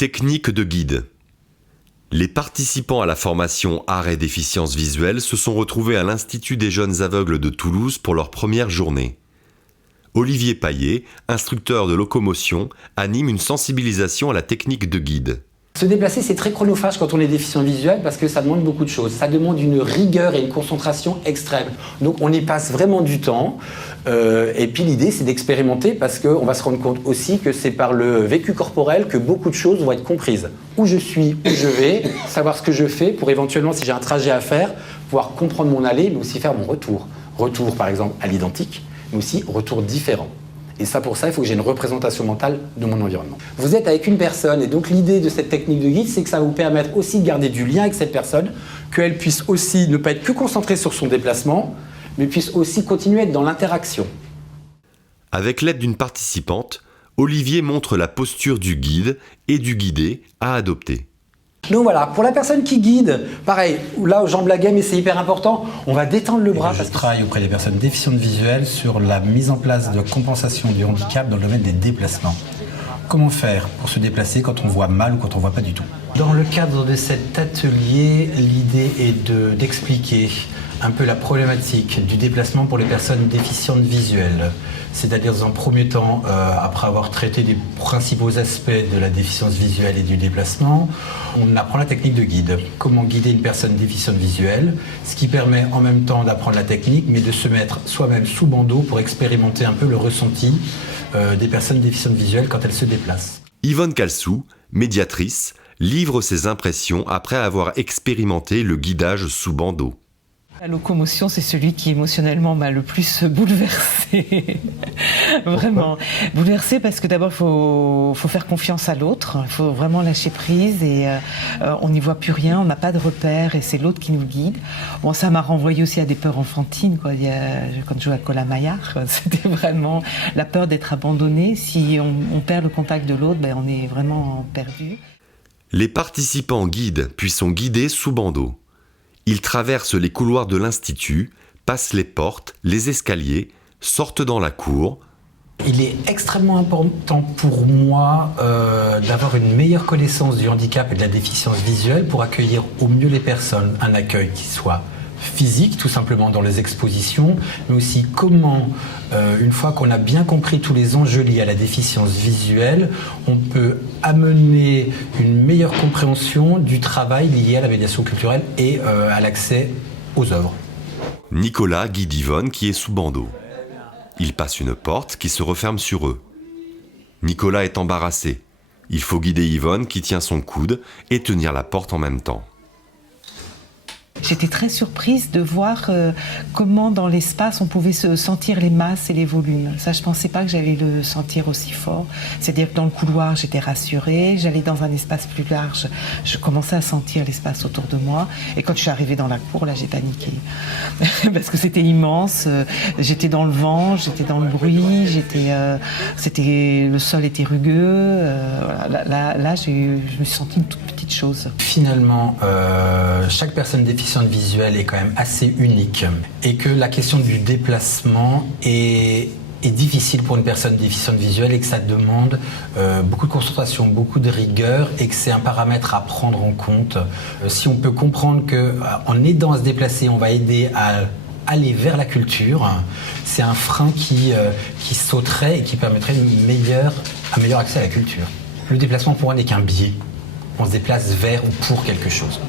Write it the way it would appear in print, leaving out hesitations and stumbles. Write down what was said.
Technique de guide. Les participants à la formation Arts et déficiences visuelles se sont retrouvés à l'Institut des jeunes aveugles de Toulouse pour leur première journée. Olivier Paillet, instructeur de locomotion, anime une sensibilisation à la technique de guide. Se déplacer, c'est très chronophage quand on est déficient visuel parce que ça demande beaucoup de choses. Ça demande une rigueur et une concentration extrême. Donc on y passe vraiment du temps. Et puis l'idée, c'est d'expérimenter parce qu'on va se rendre compte aussi que c'est par le vécu corporel que beaucoup de choses vont être comprises. Où je suis, où je vais, savoir ce que je fais pour éventuellement, si j'ai un trajet à faire, pouvoir comprendre mon aller, mais aussi faire mon retour. Retour, par exemple, à l'identique, mais aussi retour différent. Et ça, pour ça, il faut que j'ai une représentation mentale de mon environnement. Vous êtes avec une personne, et donc l'idée de cette technique de guide, c'est que ça va vous permettre aussi de garder du lien avec cette personne, qu'elle puisse aussi ne pas être que concentrée sur son déplacement, mais puisse aussi continuer à être dans l'interaction. Avec l'aide d'une participante, Olivier montre la posture du guide et du guidé à adopter. Donc voilà, pour la personne qui guide, pareil, là aux jambes la gamme et c'est hyper important, on va détendre le bras. Je travaille auprès des personnes déficientes visuelles sur la mise en place de compensation du handicap dans le domaine des déplacements. Comment faire pour se déplacer quand on voit mal ou quand on voit pas du tout? Dans le cadre de cet atelier, l'idée est d'expliquer un peu la problématique du déplacement pour les personnes déficientes visuelles. C'est-à-dire dans un premier temps, après avoir traité des principaux aspects de la déficience visuelle et du déplacement, on apprend la technique de guide. Comment guider une personne déficiente visuelle, ce qui permet en même temps d'apprendre la technique, mais de se mettre soi-même sous bandeau pour expérimenter un peu le ressenti des personnes déficientes visuelles quand elles se déplacent. Yvonne Calsou, médiatrice, livre ses impressions après avoir expérimenté le guidage sous bandeau. La locomotion, c'est celui qui émotionnellement m'a le plus bouleversée. Vraiment. Bouleversée parce que d'abord, il faut faire confiance à l'autre. Il faut vraiment lâcher prise et on n'y voit plus rien, on n'a pas de repère et c'est l'autre qui nous guide. Bon, ça m'a renvoyé aussi à des peurs enfantines, quoi. Quand je jouais à Colin-Maillard, c'était vraiment la peur d'être abandonné. Si on perd le contact de l'autre, on est vraiment perdu. Les participants guident puis sont guidés sous bandeau. Ils traversent les couloirs de l'Institut, passent les portes, les escaliers, sortent dans la cour. Il est extrêmement important pour moi d'avoir une meilleure connaissance du handicap et de la déficience visuelle pour accueillir au mieux les personnes. Un accueil qui soit physique, tout simplement dans les expositions, mais aussi comment, une fois qu'on a bien compris tous les enjeux liés à la déficience visuelle, on peut amener une meilleure compréhension du travail lié à la médiation culturelle et à l'accès aux œuvres. Nicolas guide Yvonne qui est sous bandeau. Il passe une porte qui se referme sur eux. Nicolas est embarrassé. Il faut guider Yvonne qui tient son coude et tenir la porte en même temps. J'étais très surprise de voir comment dans l'espace on pouvait se sentir les masses et les volumes. Ça, je ne pensais pas que j'allais le sentir aussi fort. C'est-à-dire que dans le couloir, j'étais rassurée. J'allais dans un espace plus large. Je commençais à sentir l'espace autour de moi. Et quand je suis arrivée dans la cour, là, j'ai paniqué. Parce que c'était immense. J'étais dans le vent, j'étais dans le bruit. Le sol était rugueux. Là, je me suis sentie une toute petite chose. Finalement, chaque personne déficiente visuelle est quand même assez unique et que la question du déplacement est difficile pour une personne déficiente visuelle et que ça demande beaucoup de concentration, beaucoup de rigueur et que c'est un paramètre à prendre en compte. Si on peut comprendre qu'en aidant à se déplacer, on va aider à aller vers la culture, c'est un frein qui sauterait et qui permettrait un meilleur accès à la culture. Le déplacement pour moi n'est qu'un biais. On se déplace vers ou pour quelque chose.